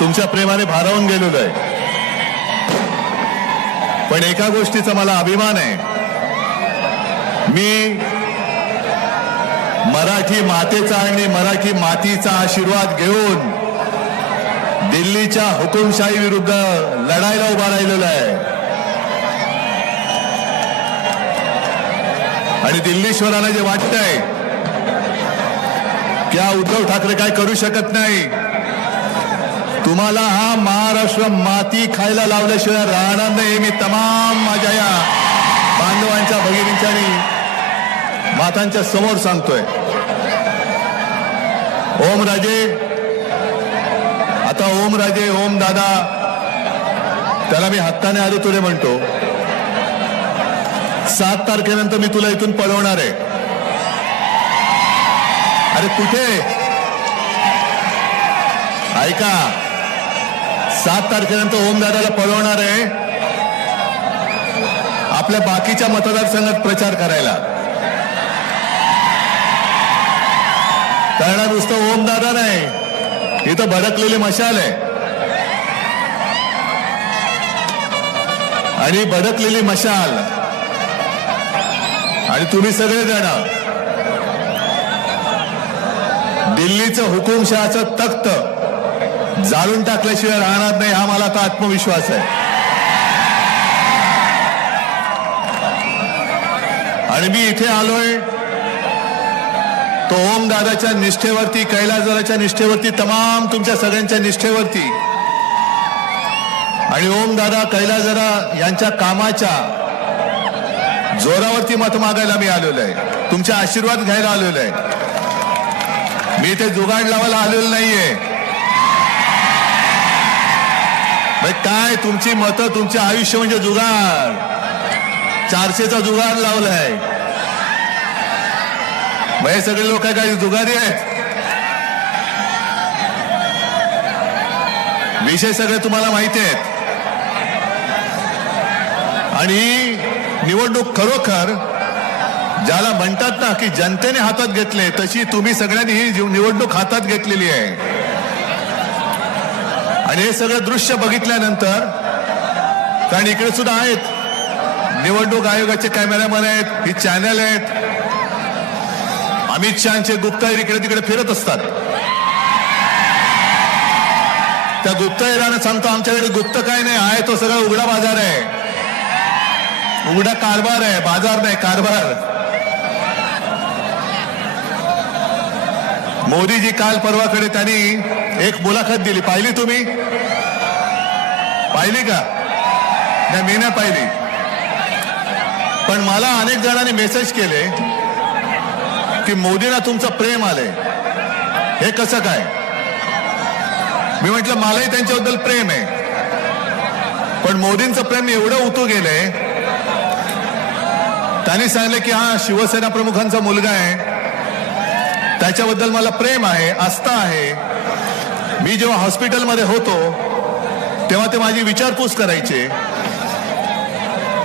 तुमच्या प्रेमाने भारावून गेलेलो आहे. पण एका गोष्टीचा मला अभिमान आहे. मी मराठी मातेचा आणि मराठी मातीचा आशीर्वाद घेऊन दिल्लीच्या हुकुमशाही विरुद्ध लढायला उभा राहिलेला आहे. आणि दिल्लीश्वराला जे वाटतंय की उद्धव ठाकरे काय करू शकत नाही, तुम्हाला हा महाराष्ट्र माती खायला लावल्याशिवाय राहणार नाही. मी तमाम माझ्या या बांधवांच्या, भगिनींच्या आणि मातांच्या समोर सांगतोय. ओमराजे, आता ओमराजे, ओम दादा, त्याला मी हक्काने आलो तुले म्हणतो. 7 तारखेनंतर मी तुला इथून पळवणार आहे. अरे कुठे ऐका, 7 तारखेनंतर ओम दादाला पळवणार आहे आपल्या बाकीच्या मतदारसंघात प्रचार करायला. कारण नुसतं ओम दादा नाही, इथं भडकलेली मशाल आहे. आणि भडकलेली मशाल आणि तुम्ही सगळेजण दिल्लीचं हुकुमशहाचं तख्त जाळून टाकल्याशिवाय राहणार नाही, हा मला आता आत्मविश्वास आहे. आणि मी इथे आलोय तो ओम दादाच्या निष्ठेवरती, कैलासदादाच्या निष्ठेवरती, तमाम तुमच्या सगळ्यांच्या निष्ठेवरती आणि ओम दादा, कैलासदादा यांच्या कामाच्या जोरावरती मत मागायला मी आलेलो आहे. तुमचे आशीर्वाद घ्यायला आलेलो आहे. मी इथे जुगाड लावायला आलेलो नाहीये. काय तुमची मतं, तुमचे आयुष्य म्हणजे जुगाड, 400चा जुगाड लावलाय. हे सगळे लोक काय जुगारी आहेत? विषय सगळे तुम्हाला माहिती आहेत. आणि निवडणूक खरोखर ज्याला म्हणतात ना की जनतेने हातात घेतले, तशी तुम्ही सगळ्यांनी ही निवडणूक हातात घेतलेली आहे. आणि हे सगळं दृश्य बघितल्यानंतर, कारण इकडे सुद्धा आहेत निवडणूक आयोगाचे कॅमेरामॅन आहेत, ही चॅनल आहेत, अमित शहाचे गुप्तहेर इकडे तिकडे फिरत असतात. त्या गुप्तहेराने सांगतो आमच्याकडे गुप्त काय नाही आहे, तो सगळा उघडा बाजार आहे, उघडा कारभार आहे, बाजार नाही कारभार. मोदीजी काल परवाकडे त्यांनी एक मुलाखत दिली, पाहिली तुम्ही? पाहिली का? नाही, मी नाही पाहिली. पण मला अनेक जणांनी मेसेज केले की मोदींना तुमचं प्रेम आलंय, हे कसं काय? मी म्हटलं मलाही त्यांच्याबद्दल प्रेम आहे, पण मोदींचं प्रेम एवढं उतू गेलंय. त्यांनी सांगितलं की हा शिवसेना प्रमुखांचा मुलगा आहे, त्याच्याबद्दल मला प्रेम आहे, आस्था आहे. मी जेव्हा हॉस्पिटलमध्ये होतो तेव्हा ते माझी विचारपूस करायचे.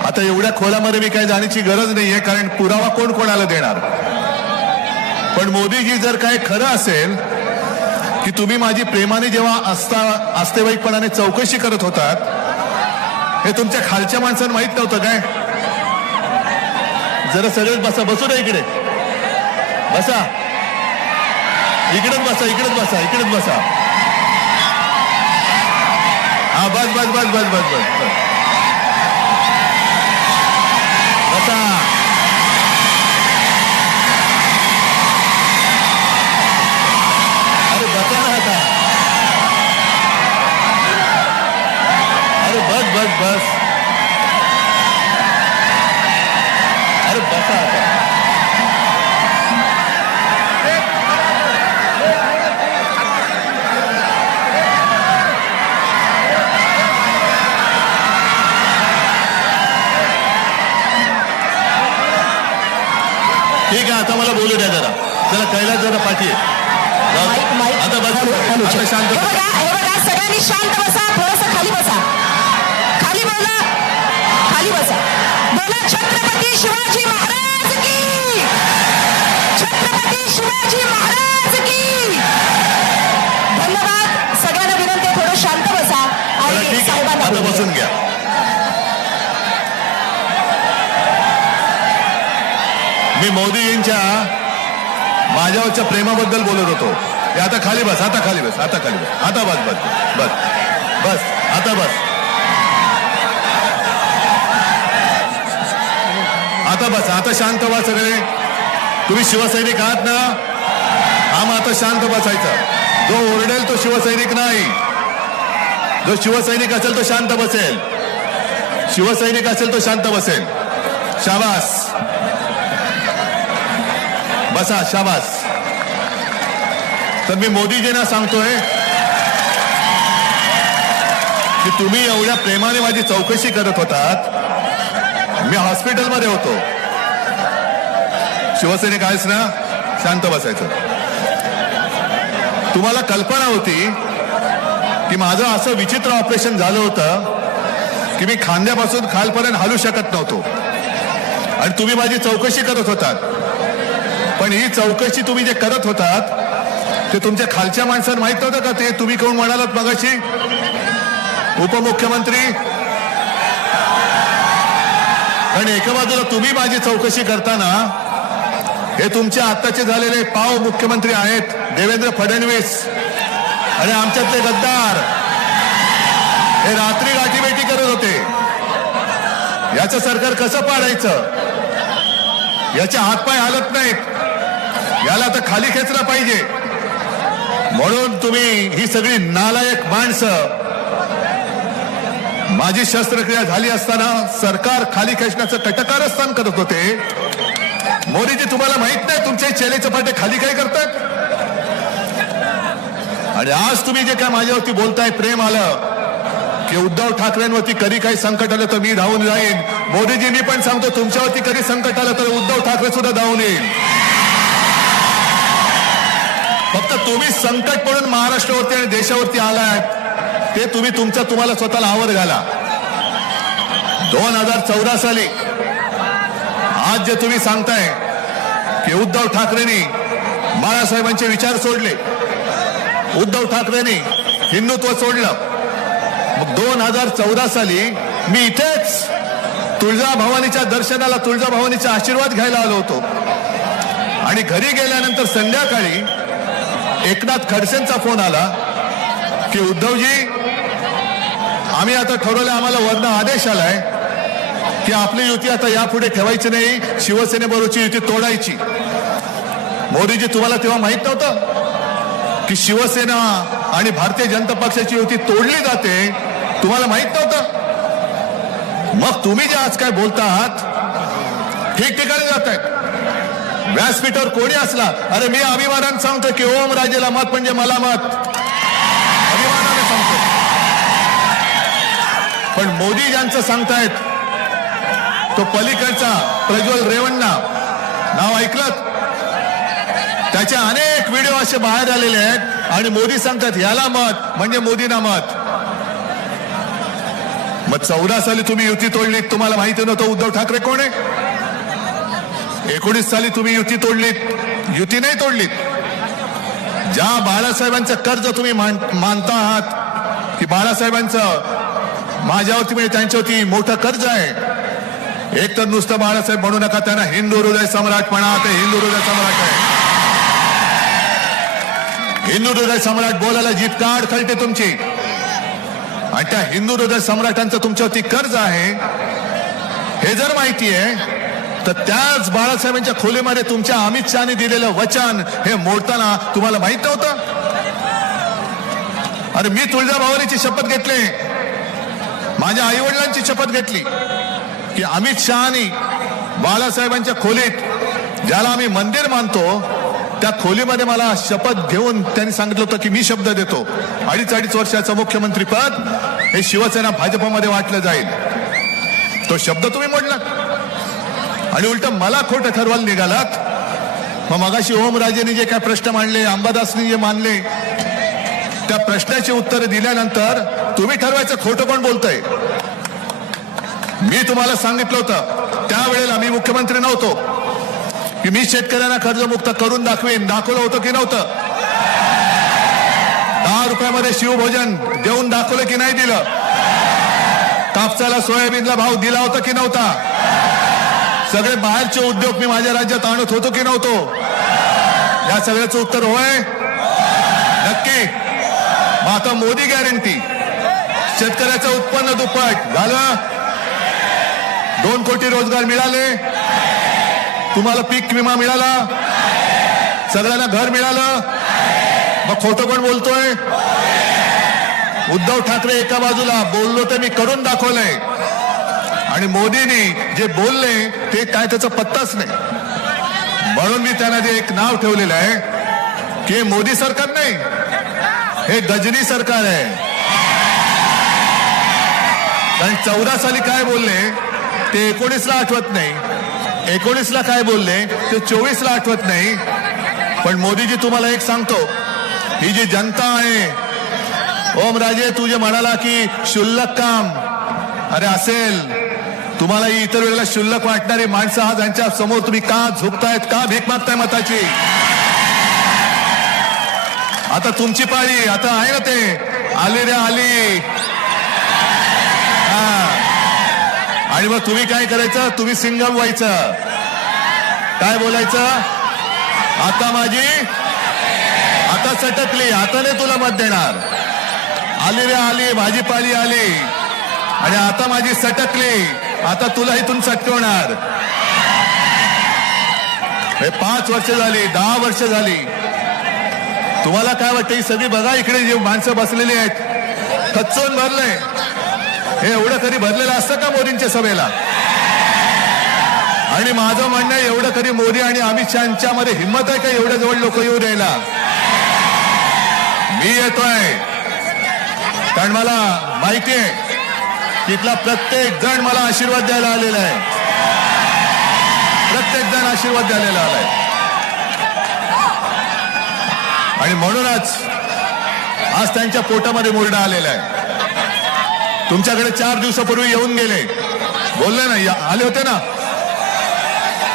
आता एवढ्या खोलामध्ये मी काही जाण्याची गरज नाहीये, कारण पुरावा कोण कोणाला देणार. पण मोदीजी, जर काय खरं असेल की तुम्ही माझी प्रेमाने जेव्हा आस्थेवाईकपणाने चौकशी करत होतात, हे तुमच्या खालच्या माणसांना माहित नव्हतं काय? जरा सगळेच बसा, बसू द्या इकडे, बसा इकडेच बसा, इकडेच बसा, इकडेच बसा. हा बस बस बस बस बस बस बसा. अरे बसा ना आता. अरे बस बस बस. अरे बसा आता. ठीक आहे, आता मला बोलू द्या जरा. जरा कैलास जरा पाठी आता बस. आता शांत सगळ्यांनी शांत बसा, थोडंसं खाली बसा, खाली बोला, खाली बसा. बोला छत्रपती शिवाजी महाराज की, छत्रपती शिवाजी महाराज की. धन्यवाद. सगळ्यांना विनंती, थोडं आता बसून घ्या. मी मोदीजींच्या माझ्यावरच्या प्रेमाबद्दल बोलत होतो. हे आता खाली बस, आता खाली बस, आता खाली बस, आता बस बस बस बस, आता बस, आता बस, आता शांत व्हा सगळे. तुम्ही शिवसैनिक आहात ना, हा मग आता शांत बसायचा. जो ओरडेल तो शिवसैनिक नाही. जो शिवसैनिक असेल तो शांत बसेल. शिवसैनिक असेल तो शांत बसेल. शाबास, बसा, शाबास. तर मी मोदीजींना सांगतोय की तुम्ही एवढ्या प्रेमाने माझी चौकशी करत होतात. मी हॉस्पिटलमध्ये होतो. शिवसैनिक आहेस ना, शांत बसायचं. तुम्हाला कल्पना होती की माझं असं विचित्र ऑपरेशन झालं होतं की मी खांद्यापासून खालपर्यंत हलू शकत नव्हतो आणि तुम्ही माझी चौकशी करत होतात. पण ही चौकशी तुम्ही जे करत होतात ते तुमच्या खालच्या माणसांना माहित नव्हतं का? ते तुम्ही कोण म्हणालात मगाशी, उपमुख्यमंत्री. आणि एका बाजूला तुम्ही माझी चौकशी करताना हे तुमचे आत्ताचे झालेले पाव मुख्यमंत्री आहेत देवेंद्र फडणवीस आणि आमच्यातले गद्दार हे रात्री गाठीभेटी करत होते. याचं सरकार कसं पाडायचं? याचे हातपाय हालत नाहीत. याला आता खाली खेचलं पाहिजे. म्हणून तुम्ही ही सगळी नालायक माणसं, माझी शस्त्रक्रिया झाली असताना सरकार खाली खेचण्याचं कटकारस्थान करत होते. मोदीजी, तुम्हाला माहित नाही तुमचे चेले चपाटे खाली काय करतात? आणि आज तुम्ही जे काय माझ्यावरती बोलताय, प्रेम आलं की उद्धव ठाकरेंवरती कधी काही संकट आलं तर मी धावून जाईन. मोदीजी, मी पण सांगतो तुमच्यावरती कधी संकट आलं तर उद्धव ठाकरे सुद्धा धावून येईल. फक्त तुम्ही संकट म्हणून महाराष्ट्रावरती आणि देशावरती आलाय ते तुम्ही तुम्हाला स्वतःला आवर घाला. 2014 साली आज जे तुम्ही सांगताय की उद्धव ठाकरेंनी बाळासाहेबांचे विचार सोडले, उद्धव ठाकरेंनी हिंदुत्व सोडलं. मग 2014 साली मी इथेच तुळजाभवानीच्या दर्शनाला, तुळजाभवानीचा आशीर्वाद घ्यायला आलो होतो आणि घरी गेल्यानंतर संध्याकाळी एकनाथ खडसेंचा फोन आला की उद्धवजी, आम्ही आता ठरवलं, आम्हाला वरनं आदेश आलाय की आपली युती आता यापुढे ठेवायची नाही, शिवसेनेबरोबरची युती तोडायची. मोदीजी, तुम्हाला तेव्हा माहित नव्हतं की शिवसेना आणि भारतीय जनता पक्षाची युती तोडली जाते? तुम्हाला माहित नव्हतं? मग तुम्ही जे आज काय बोलता आहात ठिकठिकाणी जात आहेत. व्यासपीठावर कोणी असला, अरे मी अभिमानाने सांगतो की ओम राजेला मत म्हणजे मला मत, अभिमानाने सांगतो. पण मोदी ज्यांचं सांगतायत तो पलीकडचा प्रज्वल रेवण्णा नाव ऐकलं? त्याचे अनेक व्हिडिओ असे बाहेर आलेले आहेत आणि मोदी सांगतात याला मत म्हणजे मोदींना मत. मग 14 साली तुम्ही युती तोडलीत, तुम्हाला माहिती नव्हतं उद्धव ठाकरे कोण आहे? 19 साली तुम्ही युती तोडलीत, युती नाही तोडलीत. ज्या बाळासाहेबांचं कर्ज तुम्ही मानता आहात की बाळासाहेबांचं माझ्यावरती म्हणजे त्यांच्यावरती मोठं कर्ज आहे. एक तर नुसतं बाळासाहेब म्हणू नका, त्यांना हिंदू हृदय सम्राट म्हणा. ते हिंदू हृदय सम्राट आहे. हिंदू हृदय सम्राट बोलायला जीभ काढ खलते तुमची. आणि त्या हिंदू हृदय सम्राटांचं तुमच्यावरती कर्ज आहे हे जर माहिती आहे तर त्याच बाळासाहेबांच्या खोलीमध्ये तुमच्या अमित शहाने दिलेलं वचन हे मोडताना तुम्हाला माहित नव्हतं? अरे मी तुळजाभवानीची शपथ घेतली, माझ्या आई वडिलांची शपथ घेतली की अमित शहानी बाळासाहेबांच्या खोलीत, ज्याला आम्ही मंदिर मानतो, त्या खोलीमध्ये मला शपथ घेऊन त्यांनी सांगितलं होतं की मी शब्द देतो 2.5 वर्षाचं मुख्यमंत्री पद हे शिवसेना भाजपमध्ये वाटलं जाईल. तो शब्द तुम्ही मोडला आणि उलट मला खोटं ठरवायला निघालात. मग मगाशी ओमराजेंनी जे काय प्रश्न मांडले, अंबादासनी जे मानले, त्या प्रश्नाची उत्तर दिल्यानंतर तुम्ही ठरवायचं खोटं कोण बोलतंय. मी तुम्हाला सांगितलं होतं त्यावेळेला, मी मुख्यमंत्री नव्हतो, की मी शेतकऱ्यांना कर्जमुक्त करून दाखवेन. दाखवलं होतं की नव्हतं? 10 रुपयामध्ये शिवभोजन देऊन दाखवलं की नाही दिलं? कापसाला सोयाबीनला भाव दिला होता की नव्हता? सगळे बाहेरचे उद्योग मी माझ्या राज्यात आणत होतो की नव्हतो? या सगळ्याचं उत्तर होय, नक्की. मग आता मोदी गॅरंटी, शेतकऱ्याचं उत्पन्न दुप्पट झालं, 2 कोटी रोजगार मिळाले, तुम्हाला पीक विमा मिळाला, सगळ्यांना घर मिळालं. मग खोटं कोण बोलतोय? उद्धव ठाकरे एका बाजूला बोललो तर मी करून दाखवलंय, आणि मोदींनी जे बोलले ते काय त्याचा पत्ताच नाही. म्हणून मी त्यांना जे एक नाव ठेवलेलं आहे की हे मोदी सरकार नाही, हे गजनी सरकार आहे. कारण 14 साली काय बोलले ते 19ला आठवत नाही, 19ला काय बोलले ते 24ला आठवत नाही. पण मोदीजी तुम्हाला एक सांगतो, ही जी जनता आहे, ओमराजे तू जे म्हणाला की क्षुल्लक काम, अरे असेल, तुम्हाला इतर वेळेला क्षुल्लक वाटणारी माणसं आज यांच्या समोर तुम्ही का झुकतायत, का भीक मागताय मताची? आता तुमची पाळी, आता आहे ना ते आली रे आली. आणि मग तुम्ही काय करायचं? तुम्ही सिंगम व्हायचं, काय बोलायचं? आता माझी, आता सटकली, आता नाही तुला मत देणार. आली रे आली, माझी पाळी आली, आणि आता माझी सटकली, आता तुला इथून सटकवणार. 5 वर्ष झाली, 10 वर्ष झाली. तुम्हाला काय वाटतं? ही सगळी बघा इकडे जे माणसं बसलेली आहेत, खच्चून भरलंय. हे एवढं कधी भरलेलं असतं का मोदींच्या सभेला? आणि माझं म्हणणं आहे, एवढं कधी मोदी आणि अमित शहाच्या मध्ये हिंमत आहे का एवढ्या जवळ लोक येऊ द्यायला? मी येतोय कारण मला माहिती आहे तिथला प्रत्येक जण मला आशीर्वाद द्यायला आलेला आहे, प्रत्येक जण आशीर्वाद द्यायला आलाय. आणि म्हणूनच आज त्यांच्या पोटामध्ये मुरडा आलेला आहे. तुमच्याकडे 4 दिवसापूर्वी येऊन गेले, बोलले ना, आले होते ना,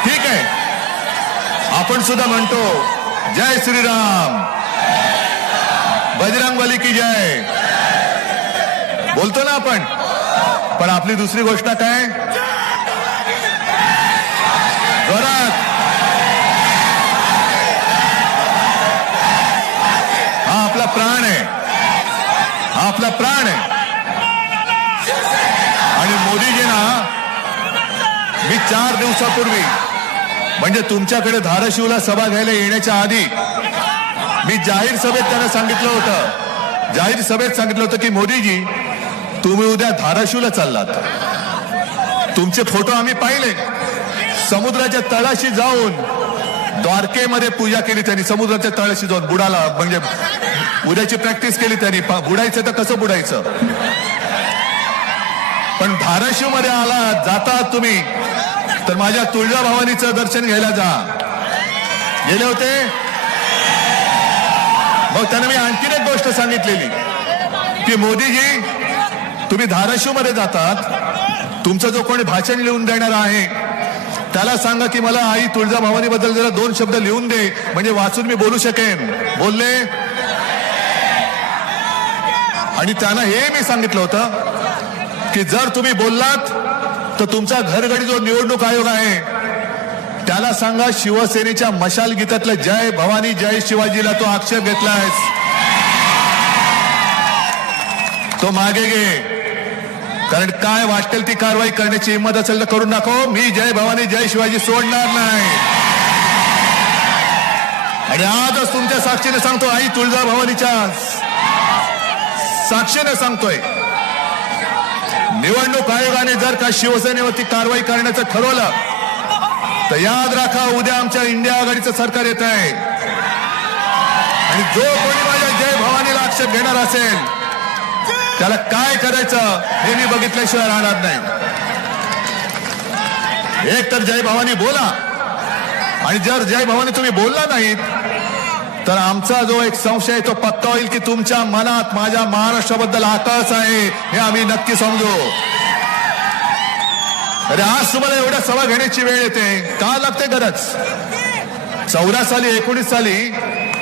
ठीक आहे. आपण सुद्धा म्हणतो जय श्रीराम, बजरंगबली की जय, बोलतो ना आपण. पण आपली दुसरी गोष्ट काय? जोरात, हा आपला प्राण आहे, हा आपला प्राण आहे. आणि मोदीजींना मी 4 दिवसापूर्वी, म्हणजे तुमच्याकडे धाराशिवला सभा घ्यायला येण्याच्या आधी मी जाहीर सभेत त्यांना सांगितलं होतं, जाहीर सभेत सांगितलं होतं की मोदीजी तुम्ही उद्या धाराशिवला चाललात. तुमचे फोटो आम्ही पाहिले, समुद्राच्या तळाशी जाऊन द्वारकेमध्ये पूजा केली त्यांनी, समुद्राच्या तळाशी जाऊन बुडाला, म्हणजे उद्याची प्रॅक्टिस केली त्यांनी. बुडायचं तर कसं बुडायचं? पण धाराशिव मध्ये आला जातात तुम्ही तर माझ्या तुळजाभवानीचं दर्शन घ्यायला जा. गेले होते? मग त्यांना मी आणखीन एक गोष्ट सांगितलेली की मोदीजी तुम्ही धाराशिव मध्ये जातात, तुमचं जो कोणी भाषण लिहून देणार आहे त्याला सांगा की मला आई तुळजाभवानी बद्दल जरा 2 शब्द लिहून दे, म्हणजे वाचून मी बोलू शकेन. बोलले. आणि त्यांना हे मी सांगितलं होतं की जर तुम्ही बोललात तर तुमचा घरगडी जो निवडणूक आयोग आहे त्याला सांगा शिवसेनेच्या मशाल गीतातलं जय भवानी जय शिवाजीला तो आक्षेप घेतलायस, तो मागे घे. कारण काय वाटेल ती कारवाई करण्याची हिंमत असेल तर करून दाखव. मी जय भवानी जय शिवाजी सोडणार नाही. आणि आजच तुमच्या साक्षीने सांगतो, आई तुळजाभवानीच्या साक्षीने सांगतोय, निवडणूक आयोगाने जर का शिवसेनेवरती कारवाई करण्याचं ठरवलं तर याद राखा, उद्या आमच्या इंडिया आघाडीचं सरकार येत आहे. आणि जो कोणी माझ्या जय भवानीला आक्षेप घेणार असेल त्याला काय करायचं हे मी बघितल्याशिवाय राहणार नाही. एक तर जय भवानी बोला, आणि जर जय भवानी तुम्ही बोलला नाहीत तर आमचा जो एक संशय तो पक्का होईल की तुमच्या मनात माझ्या महाराष्ट्राबद्दल आकस आहे, हे आम्ही नक्की समजू. अरे आज तुम्हाला एवढ्या सभा घेण्याची वेळ येते, का लागते गरज? 14 साली 19 साली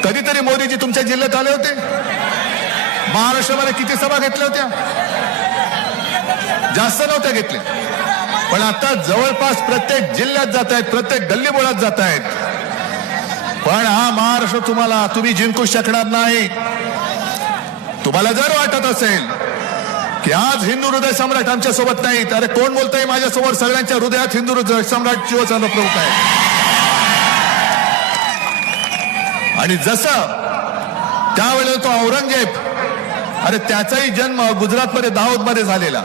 कधीतरी मोदीजी तुमच्या जिल्ह्यात आले होते? महाराष्ट्रामध्ये किती सभा घेतल्या होत्या? जास्त नव्हत्या घेतल्या, पण आता जवळपास प्रत्येक जिल्ह्यात जात आहेत, प्रत्येक गल्लीबोळात जात आहेत. पण हा महाराष्ट्र तुम्ही जिंकू शकणार नाही. तुम्हाला जर वाटत असेल की आज हिंदू हृदय सम्राट आमच्या सोबत नाहीत, अरे कोण बोलतंय माझ्यासोबत? सगळ्यांच्या हृदयात हिंदू हृदय सम्राट शिवसेना प्रमुख आहे. आणि जसं त्यावेळेला तो औरंगजेब, अरे त्याचाही जन्म गुजरातमध्ये दाहोदमध्ये झालेला.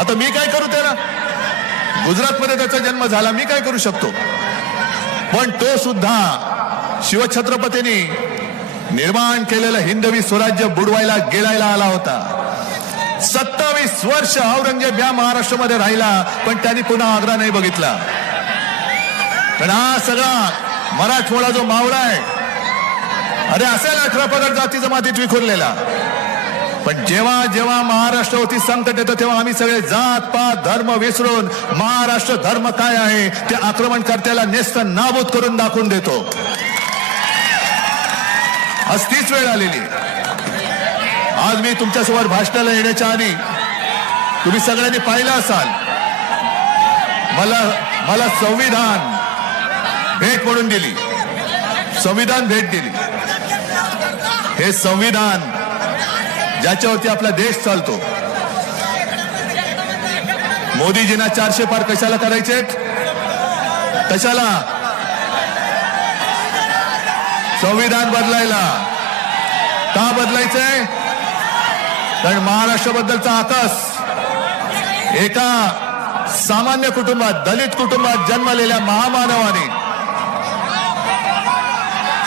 आता मी काय करू त्याला? गुजरातमध्ये त्याचा जन्म झाला, मी काय करू शकतो? पण तो सुद्धा शिवछत्रपतींनी निर्माण केलेलं हिंदवी स्वराज्य बुडवायला गिळायला आला होता. 27 वर्ष औरंगजेब या महाराष्ट्रामध्ये राहिला, पण त्यांनी पुन्हा आग्रा नाही बघितला. पण हा सगळा मराठमोळा जो मावळा आहे, अरे असेल 18 पगड जाती जमातीत विखुरलेला, पण जेव्हा जेव्हा महाराष्ट्रावरती संकट येतं तेव्हा आम्ही सगळे जात पात धर्म विसरून महाराष्ट्र धर्म काय आहे ते आक्रमणकर्त्याला नेस्त नाबूद करून दाखवून देतो. आज तीच वेळ आलेली. आज मी तुमच्यासमोर भाषणाला येण्याच्या आधी तुम्ही सगळ्यांनी पाहिलं असाल, मला संविधान भेट म्हणून दिली, संविधान भेट दिली. हे संविधान ज्याच्यावरती आपला देश चालतो. मोदीजींना 400 पार कशाला करायचेत? कशाला? संविधान बदलायला. का बदलायचंय? कारण महाराष्ट्राबद्दलचा आकाश एका सामान्य कुटुंबात, दलित कुटुंबात जन्मलेल्या महामानवाने,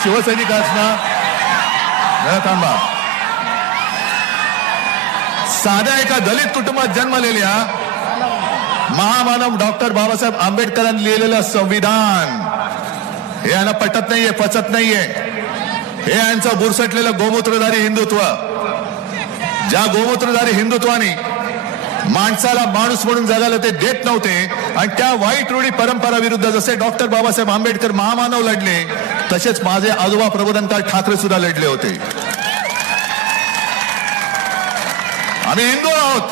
शिवसैनिक असणं, जरा थांबा, साध्या एका दलित कुटुंबात जन्मलेल्या महामानव डॉक्टर बाबासाहेब आंबेडकरांनी लिहिलेलं संविधान हे यांना पटत नाहीये, पचत नाहीये. हे यांचं बुरसटलेलं गोमूत्रधारी हिंदुत्व, ज्या गोमूत्रधारी हिंदुत्वाने माणसाला माणूस म्हणून जगायला ते देत नव्हते, आणि त्या वाईट रूढी परंपरा विरुद्ध जसे डॉक्टर बाबासाहेब आंबेडकर महामानव लढले, तसेच माझे आजोबा प्रबोधनकार ठाकरे सुद्धा लढले होते. आम्ही हिंदू आहोत,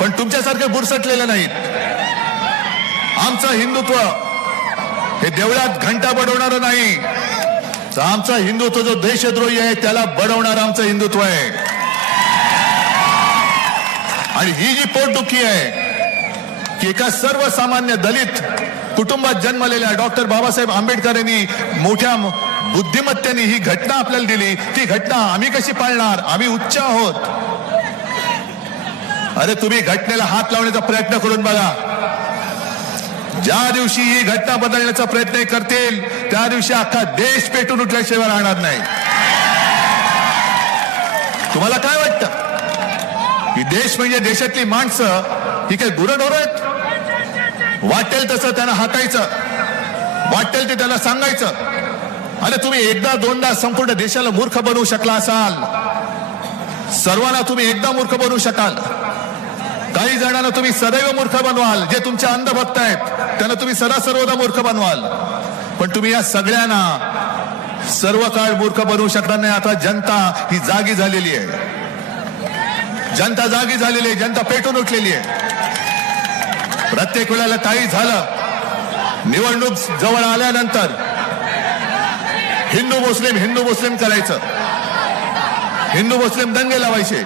पण तुमच्यासारखे बुरसटलेले नाहीत. आमचं हिंदुत्व हे देवळात घंटा बडवणारं नाही, तर आमचं हिंदुत्व जो देशद्रोही आहे त्याला बडवणारं आमचं हिंदुत्व आहे. आणि ही जी पोटदुखी आहे की एका सर्वसामान्य दलित कुटुंबात जन्मलेल्या डॉक्टर बाबासाहेब आंबेडकरांनी मोठ्या बुद्धिमत्तेने ही घटना आपल्याला दिली, ती घटना आम्ही कशी पाळणार? आम्ही उच्च आहोत. अरे तुम्ही घटनेला हात लावण्याचा प्रयत्न करून बघा. ज्या दिवशी ही घटना बदलण्याचा प्रयत्न करतील त्या दिवशी अख्खा देश पेटून उठल्याशिवाय राहणार नाही. तुम्हाला काय वाटतं की देश म्हणजे देशातली माणसं ही काही गुरंढोरं आहेत? वाटेल तसं त्यांना हाकायचं, वाटेल ते त्याला सांगायचं. अरे तुम्ही एकदा दोनदा संपूर्ण देशाला मूर्ख बनवू शकला असाल, सर्वांना तुम्ही एकदा मूर्ख बनवू शकाल. काही जणांना तुम्ही सदैव मूर्ख बनवाल, जे तुमचे अंधभक्त आहेत त्यांना तुम्ही सर्वदा मूर्ख बनवाल. पण तुम्ही या सगळ्यांना सर्व काळ मूर्ख बनवू शकणार नाही. आता जनता ही जागी झालेली आहे, जनता जागी झालेली आहे, जनता पेटून उठलेली आहे. प्रत्येक वेळेला काही झालं, निवडणूक जवळ आल्यानंतर हिंदू मुस्लिम करायचं, हिंदू मुस्लिम दंगे लावायचे.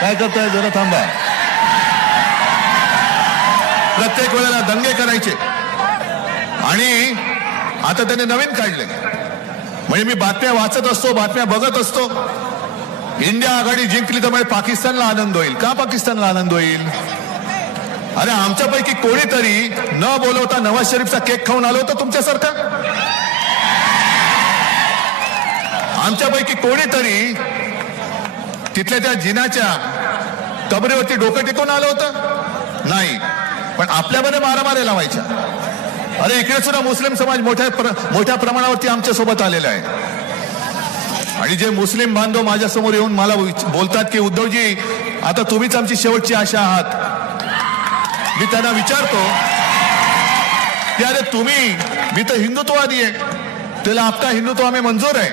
काय करताय? जरा थांबा. प्रत्येक वेळेला दंगे करायचे. आणि आता त्याने नवीन काढले, म्हणजे मी बातम्या वाचत असतो, बातम्या बघत असतो, इंडिया आघाडी जिंकली त्यामुळे पाकिस्तानला आनंद होईल. का पाकिस्तानला आनंद होईल? अरे आमच्यापैकी कोणीतरी न बोलवता नवाज शरीफचा केक खाऊन आलो होतं तुमच्यासारखा? आमच्यापैकी कोणीतरी तिथल्या त्या जिनाच्या कबरेवरती डोकं टिकून आलं होतं? नाही. पण आपल्यामध्ये मारामारी लावायच्या. अरे इकडे सुद्धा मुस्लिम समाज मोठ्या प्रमाणावरती आमच्या सोबत आलेला आहे. आणि जे मुस्लिम बांधव माझ्या समोर येऊन मला बोलतात की उद्धवजी आता तुम्हीच आमची शेवटची आशा आहात. मी त्यांना विचारतो की अरे तुम्ही, मी तर हिंदुत्ववादी आहे, त्याला आपका हिंदुत्व हमें मंजूर है,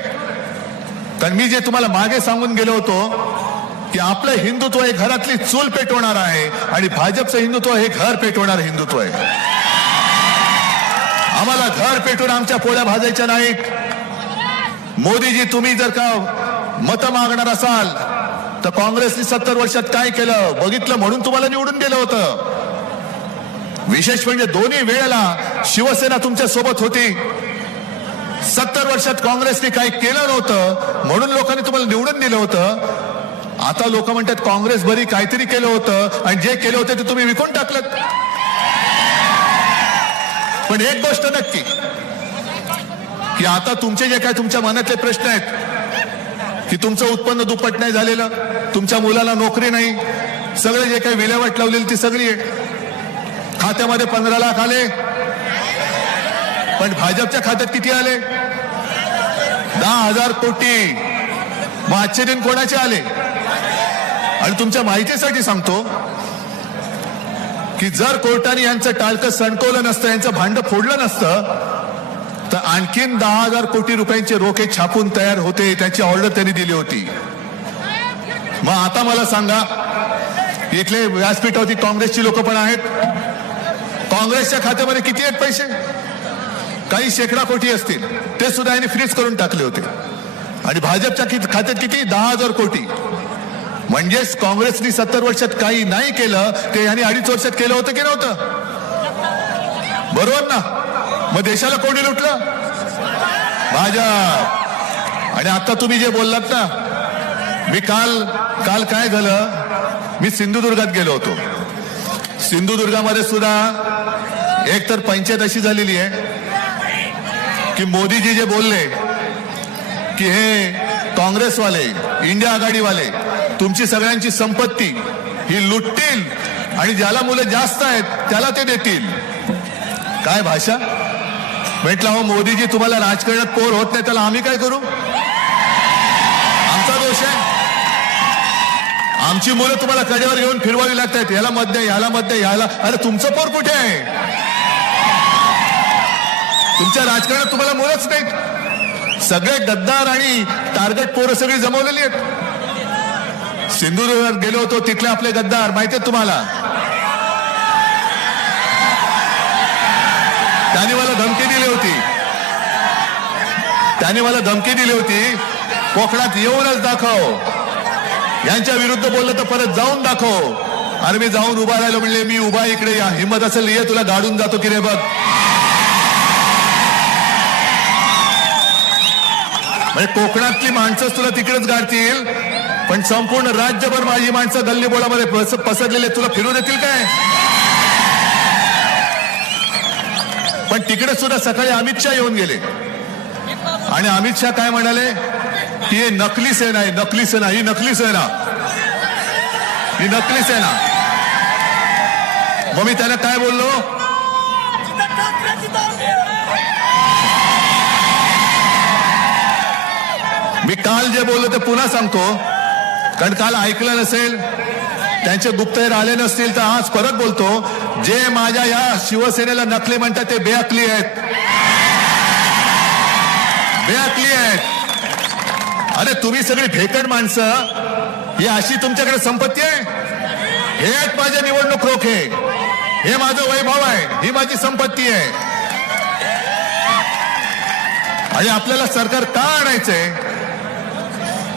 कारण मी जे तुम्हाला मागे सांगून गेलो होतो की आपलं हिंदुत्व हे घरातली चूल पेटवणार आहे आणि भाजपचं हिंदुत्व हे घर पेटवणार हिंदुत्व आहे. आम्हाला घर पेटून आमच्या पोळ्या भाजायच्या नाहीत. मोदीजी, तुम्ही जर का मतं मागणार असाल तर काँग्रेसने 70 वर्षात काय केलं बघितलं म्हणून तुम्हाला निवडून दिलं होतं. विशेष म्हणजे दोन्ही वेळेला शिवसेना तुमच्या सोबत होती. 70 वर्षात काँग्रेसने काही केलं नव्हतं म्हणून लोकांनी तुम्हाला निवडून दिलं होतं. आता लोक म्हणतात काँग्रेस बरी काहीतरी केलं होतं आणि जे केलं होतं ते तुम्ही विकून टाकलं. पण एक गोष्ट नक्की की आता तुमचे जे काय तुमच्या मनातले प्रश्न आहेत की तुमचं उत्पन्न दुप्पट नाही झालेलं, तुमच्या मुलाला नोकरी नाही, सगळे जे काही विल्हेवाट लावलेली ती सगळी आहे. खात्यामध्ये 15 लाख आले पण भाजपच्या खात्यात किती आले? 10,000 कोटी. मग आजचे दिन कोणाचे आले? आणि तुमच्या माहितीसाठी सांगतो की जर कोर्टाने यांचं टाळकं सणकवलं नसतं, यांचं भांड फोडलं नसतं तर आणखीन 10,000 कोटी रुपयांचे रोखे छापून तयार होते. त्याची ऑर्डर त्यांनी दिली होती. मग आता मला सांगा, इथले व्यासपीठावरती काँग्रेसची लोक पण आहेत. काँग्रेसच्या खात्यामध्ये किती आहेत पैसे? काही शेकडा कोटी असतील. ते सुद्धा यांनी फ्रीज करून टाकले होते. आणि भाजपच्या खात्यात किती? 10,000 कोटी. म्हणजेच काँग्रेसनी 70 वर्षात काही नाही केलं ते यांनी 2.5 वर्षात केलं होतं की नव्हतं? बरोबर ना? मग देशाला कोणी लुटलं? भाजप. आणि आता तुम्ही जे बोललात ना, मी काल काय झालं, मी सिंधुदुर्गात गेलो होतो. सिंधुदुर्गामध्ये सुद्धा एक तर पंचायत अशी झालेली आहे की मोदीजी जे बोलले की हे काँग्रेसवाले, इंडिया आघाडीवाले तुमची सगळ्यांची संपत्ती ही लुटतील आणि ज्याला मुलं जास्त आहेत त्याला ते देतील. काय भाषा? म्हटलं हो मोदीजी, तुम्हाला राजकारणात पोर होत नाही त्याला आम्ही काय करू? आमचा दोष आहे? आमची मुलं तुम्हाला कडेवर घेऊन फिरवावी लागतात, याला मत द्या, याला मत द्या, याला. अरे तुमचं पोर कुठे आहे? तुमच्या राजकारणात तुम्हाला मुलंच नाहीत. सगळे गद्दार आणि टार्गेट पोरं सगळी जमवलेली आहेत. सिंधुदुर्गात गेलो होतो, तिथले आपले गद्दार माहितीये तुम्हाला. त्यांनी मला धमकी दिली होती, कोकणात येऊनच दाखव, यांच्या विरुद्ध बोललं तर परत जाऊन दाखव. अरे मी जाऊन उभा राहिलो, म्हणले मी उभा इकडे, या हिंमत असेल ये, तुला गाडून जातो की रे बघ. म्हणजे कोकणातली माणसं तुला तिकडेच गाडतील पण संपूर्ण राज्यभर माझी माणसं गल्लीबोळामध्ये पसरलेले तुला फिरू देतील काय? पण तिकडे सुद्धा सकाळी अमित शहा येऊन गेले आणि अमित शहा काय म्हणाले की हे नकली सेना आहे, नकली सेना, ही नकली सेना, ही नकली सेना. मग मी त्यांना काय बोललो, मी काल जे बोललो ते पुन्हा सांगतो कारण काल ऐकलं नसेल, त्यांचे गुप्तहेर आले नसतील तर आज परत बोलतो. जे माझ्या या शिवसेनेला नकली म्हणतात ते बेअकली आहेत, बेअकली आहेत. अरे तुम्ही सगळी भेकड माणसं, ही अशी तुमच्याकडे संपत्ती आहे? हे आहेत माझे निवडणूक रोखे, हे माझं वैभव आहे, ही माझी संपत्ती आहे. आणि आपल्याला सरकार का आणायचंय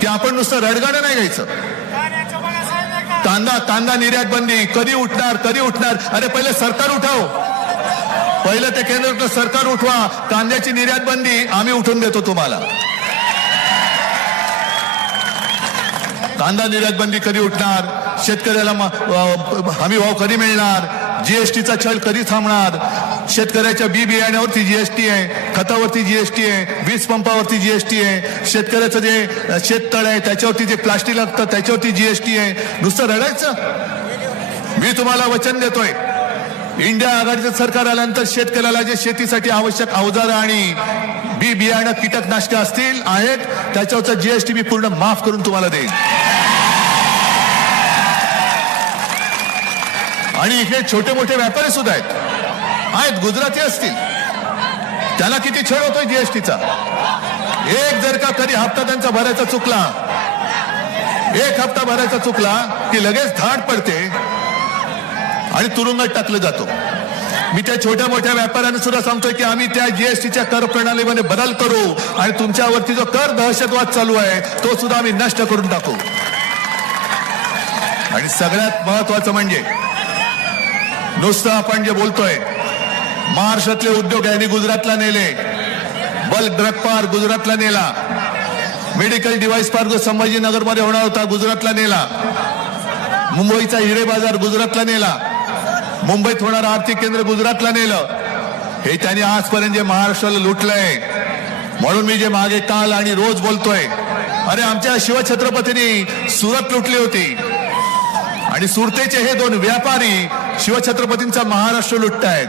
की आपण नुसतं रडगाणं नाही घ्यायचं. कांदा निर्यात बंदी कधी उठणार, कधी उठणार? अरे पहिले सरकार उठाव, पहिलं ते केंद्र सरकार उठवा. कांद्याची निर्यात बंदी आम्ही उठून देतो तुम्हाला. कांदा निर्यात बंदी कधी उठणार? शेतकऱ्याला हमी भाव कधी मिळणार? जीएसटीचा छळ कधी थांबणार? शेतकऱ्याच्या बी बियाण्यावरती जीएसटी आहे, खतावरती जीएसटी आहे, वीज पंपावरती जीएसटी आहे, शेतकऱ्याचं जे शेततळ आहे त्याच्यावरती जे प्लास्टिक लागतं त्याच्यावरती जीएसटी आहे. नुसतं रडायचं? मी तुम्हाला वचन देतोय, इंडिया आघाडीचं सरकार आल्यानंतर शेतकऱ्याला जे शेतीसाठी आवश्यक अवजारं आणि बी बियाणं कीटकनाशक असतील आहेत त्याच्यावरचा जीएसटी मी पूर्ण माफ करून तुम्हाला देईन. आणि इकडे छोटे मोठे व्यापारी सुद्धा आहेत, गुजराती असतील, त्याला किती छळ होतोय जीएसटीचा. एक जर का कधी हप्ता त्यांचा भरायचा चुकला, एक हप्ता भरायचा चुकला की लगेच धाड पडते आणि तुरुंगात टाकलं जातो. मी त्या छोट्या मोठ्या व्यापाऱ्यांना सुद्धा सांगतोय की आम्ही त्या जीएसटीच्या कर प्रणालीमध्ये बदल करू आणि तुमच्यावरती जो कर दहशतवाद चालू आहे तो सुद्धा आम्ही नष्ट करून टाकू. आणि सगळ्यात महत्वाचं म्हणजे नुसतं आपण जे बोलतोय, महाराष्ट्रातले उद्योग यांनी गुजरातला नेले, बल्क ड्रग पार्क गुजरातला नेला, मेडिकल डिव्हाइस पार्क जो संभाजीनगरमध्ये होणार होता गुजरातला नेला, मुंबईचा हिरे बाजार गुजरातला नेला, मुंबईत होणारं आर्थिक केंद्र गुजरातला नेलं. हे त्यांनी आजपर्यंत जे महाराष्ट्राला लुटलंय. म्हणून मी जे मागे काल आणि रोज बोलतोय, अरे आमच्या शिवछत्रपतींनी सुरत लुटली होती आणि सुरतेचे हे दोन व्यापारी शिवछत्रपतींचा महाराष्ट्र लुटतायत.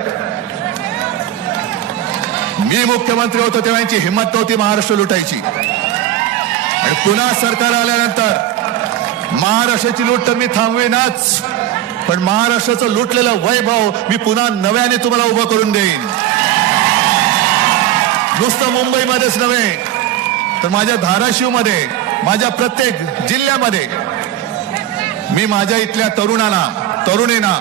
मी मुख्यमंत्री होतो तेव्हा यांची हिंमत नव्हती महाराष्ट्र लुटायची. आणि पुन्हा सरकार आल्यानंतर महाराष्ट्राची लूट तर मी थांबवेनच, पण महाराष्ट्राचं लुटलेलं वैभव मी पुन्हा नव्याने तुम्हाला उभं करून देईन. नुसतं मुंबईमध्येच नव्हे तर माझ्या धाराशिवमध्ये, माझ्या प्रत्येक जिल्ह्यामध्ये मी माझ्या इथल्या तरुणींना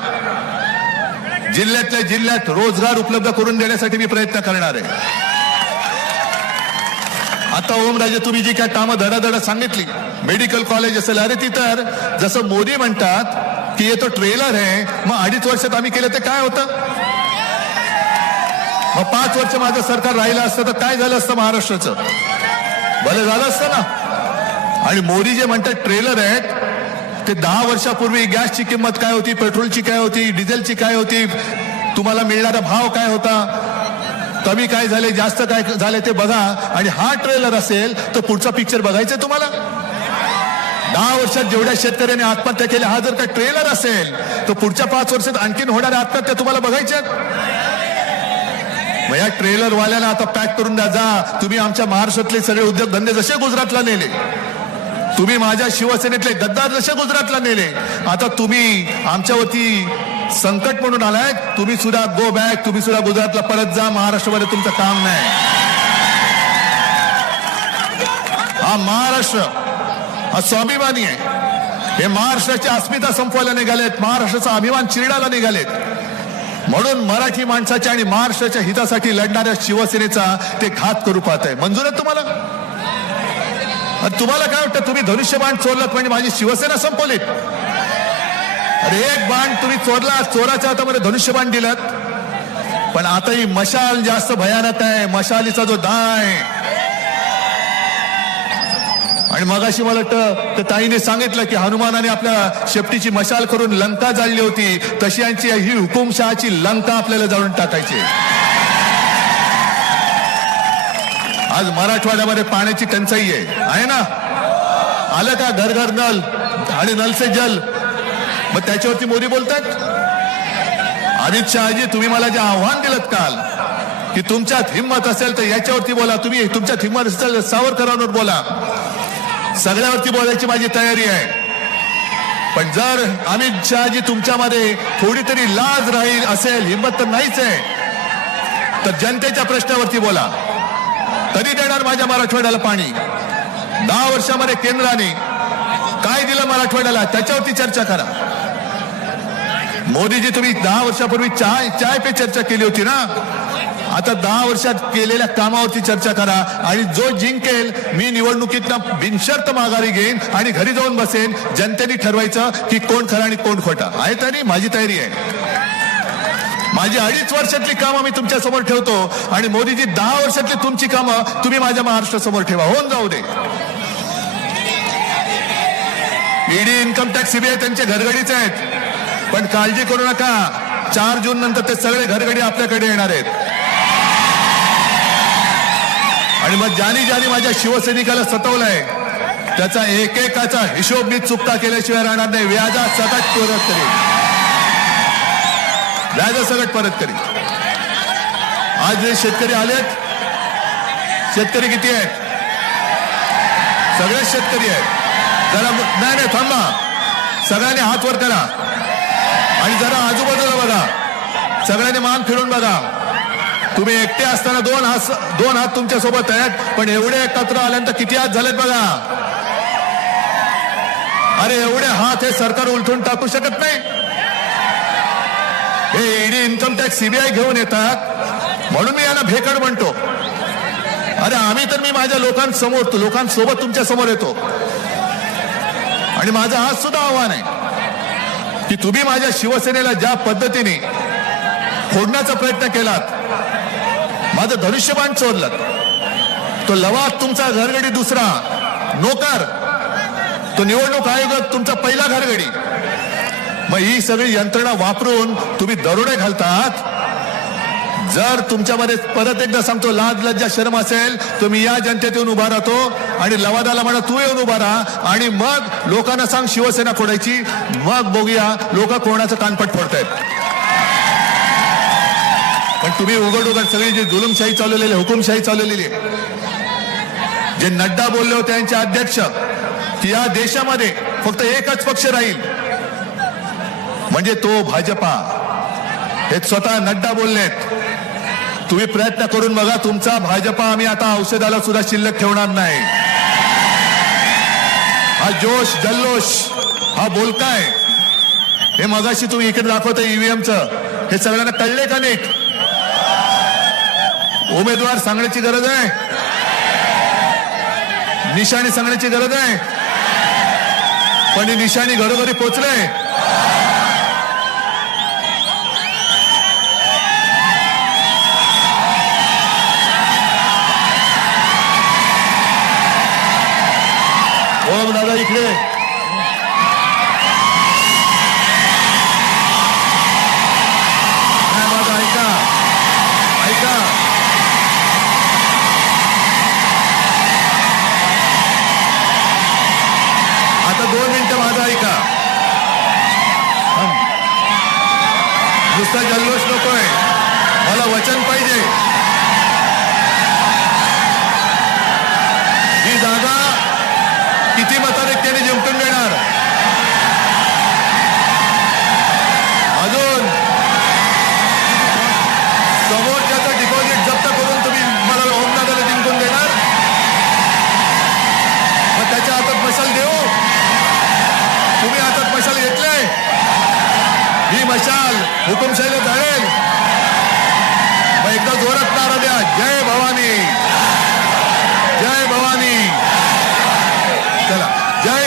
जिल्ह्यातल्या जिल्ह्यात रोजगार उपलब्ध करून देण्यासाठी मी प्रयत्न करणार आहे. आता ओमराजे तुम्ही जी काय कामं धडाधड सांगितली, मेडिकल कॉलेज असेल, अरे ती तर जसं मोदी म्हणतात की हे तो ट्रेलर आहे, मग 2.5 वर्षात आम्ही केलं ते काय होतं? मग 5 वर्ष माझं सरकार राहिलं असतं तर काय झालं असतं महाराष्ट्राचं? भलं झालं असतं ना. आणि मोदी जे म्हणतात ट्रेलर आहेत ते 10 वर्षापूर्वी गॅसची किंमत काय होती, पेट्रोलची काय होती, डिझेलची काय होती, तुम्हाला मिळणारा भाव काय होता, कमी काय झाले, जास्त काय झाले ते बघा. आणि हा ट्रेलर असेल तर पुढचा पिक्चर बघायचंय तुम्हाला. 10 वर्षात जेवढ्या शेतकऱ्यांनी आत्महत्या केल्या, हा जर का ट्रेलर असेल तर पुढच्या 5 वर्षात आणखीन होणाऱ्या आत्महत्या तुम्हाला बघायच्यात. मग या ट्रेलर वाल्याला आता पॅक करून द्या, जा तुम्ही आमच्या महाराष्ट्रातले सगळे उद्योगधंदे जसे गुजरातला नेले, तुम्ही माझ्या शिवसेनेतले गद्दार जसे गुजरातला नेले, आता तुम्ही आमच्यावरती संकट म्हणून आलाय, तुम्ही सुद्धा गो बॅक, तुम्ही सुद्धा गुजरातला परत जा, महाराष्ट्रामध्ये तुमचं काम नाही. हा महाराष्ट्र हा स्वाभिमानी आहे. हे महाराष्ट्राची अस्मिता संपवायला निघालेत, महाराष्ट्राचा अभिमान चिरडायला निघालेत. म्हणून मराठी माणसाच्या आणि महाराष्ट्राच्या हितासाठी लढणाऱ्या शिवसेनेचा ते घात करू पाहत आहे. मंजूर आहे तुम्हाला? तुम्हाला काय वाटतं, तुम्ही धनुष्यबाण चोरलात म्हणजे माझी शिवसेना संपवलीत? अरे एक बाण तुम्ही चोरला, चोराच्या हातामध्ये धनुष्यबाण दिलात. पण आता ही मशाल जास्त भयानक आहे, मशालीचा जो दाय. आणि मगाशी मला वाटतं तर ताईने सांगितलं की हनुमानाने आपल्या शेपटीची मशाल करून लंका जाळली होती, तशी यांची ही हुकुमशहाची लंका आपल्याला जाळून टाकायची. आज मराठवाड्यामध्ये पाण्याची टंचाई आहे ना? आलं का घर घर नल आणि नल से जल? मग त्याच्यावरती मोदी बोलतात. अमित शहाजी तुम्ही मला जे आव्हान दिलं काल की तुमच्यात हिंमत असेल तर याच्यावरती बोला, तुम्ही तुमच्यात हिंमत असेल सावरकरांवर बोला, सगळ्यावरती बोलायची माझी तयारी आहे. पण जर अमित शहाजी तुमच्यामध्ये थोडी तरी लाज राहील असेल, हिंमत तर नाहीच आहे, तर जनतेच्या प्रश्नावरती बोला. कधी देणार माझ्या मराठवाड्याला पाणी? 10 वर्षामध्ये केंद्राने काय दिलं मराठवाड्याला त्याच्यावरती चर्चा करा. मोदीजी तुम्ही 10 वर्षापूर्वी चाय पे चर्चा केली होती ना, आता 10 वर्षात केलेल्या कामावरती चर्चा करा. आणि जो जिंकेल मी निवडणुकीतनं बिनशर्त माघारी घेईन आणि घरी जाऊन बसेन. जनतेने ठरवायचं की कोण खरं आणि कोण खोटा आहे. तरी माझी तयारी आहे. माझी 2.5 वर्षातली कामं मी तुमच्या समोर ठेवतो आणि मोदीजी 10 वर्षातली तुमची कामं तुम्ही माझ्या महाराष्ट्रासमोर ठेवा, होऊन जाऊ दे. ईडी, इन्कम टॅक्स, सीबीआय त्यांचे घरगडीच आहेत, पण काळजी करू नका, 4 जून नंतर ते सगळे घरगडी आपल्याकडे येणार आहेत. आणि मग ज्यानी माझ्या शिवसैनिकाला सतवलंय त्याचा एकेकाचा हिशोब मी चुकता केल्याशिवाय राहणार नाही. व्याजासकट परत करेल, व्याजासकट परत करेल. आज जे शेतकरी आलेत, शेतकरी किती आहेत? सगळेच शेतकरी आहेत. जरा नाही थांबा, सगळ्यांनी हात वर करा आणि जरा आजूबाजूला बघा, सगळ्यांनी मान फिरून बघा. तुम्ही एकटे असताना दोन हात तुमच्या सोबत आहेत, पण एवढे एकत्र आल्यानंतर किती हात झालेत बघा. अरे एवढे हात हे सरकार उलटून टाकू शकत नाही. हे ईडी, इन्कम टॅक्स, सीबीआय घेऊन येतात म्हणून मी यांना भेकड म्हणतो. अरे आम्ही तर मी माझ्या लोकांसोबत तुमच्या समोर येतो. आणि माझं आज सुद्धा आव्हान आहे की तुम्ही माझ्या शिवसेनेला ज्या पद्धतीने फोडण्याचा प्रयत्न केलात, माझं धनुष्यबाण चोरलं, तो लवाद तुमचा घरगडी दुसरा, नोकर तो निवडणूक आयोग तुमचा पहिला घरगडी. मग ही सगळी यंत्रणा वापरून तुम्ही दरोडे घालतात. जर तुमच्यामध्ये परत एकदा सांगतो लाज लज्जा शरम असेल तर मी या जनतेत येऊन उभा राहतो आणि लवादाला म्हणा तू येऊन उभा राहा आणि मग लोकांना सांग शिवसेना फोडायची. मग बघूया लोक कोणाचं कानपट फोडतायत. पण तुम्ही उघड सगळी जी जुलुमशाही चालवलेली, हुकुमशाही चालवलेली, जे नड्डा बोलले होते त्यांचे अध्यक्ष की या देशामध्ये फक्त एकच पक्ष राहील म्हणजे तो भाजपा, हे स्वतः नड्डा बोललेत. तुम्ही प्रयत्न करून बघा, तुमचा भाजपा आम्ही आता औषधाला सुद्धा शिल्लक ठेवणार नाही. हा जोश जल्लोष, हा बोलकाय, हे मगाशी तुम्ही इकडे दाखवता ईव्हीएमचं, हे सगळ्यांना कळले का नीट? उमेदवार सांगण्याची गरज आहे, निशाणी सांगण्याची गरज आहे, पण ही निशाणी घरोघरी पोचले. हो दादा इकडे माझा ऐका ऐका. आता 2 मिनिटं माझा ऐका. नुसता जल्लोष नकोय, मला वचन पाहिजे. ही जागा किती मताधिक्याने जिंकून देणार? अजून समोरच्याचं डिपॉझिट जप्त करून तुम्ही मला ओमदादाला जिंकून देणार? मग त्याच्या हातात मशाल देऊ? तुम्ही हातात मशाल घेतले, ही मशाल हुकुमशाहीला जाळेल. मग एकदा जोरात नारा द्या, जय भवानी, जय भवानी. चला, जय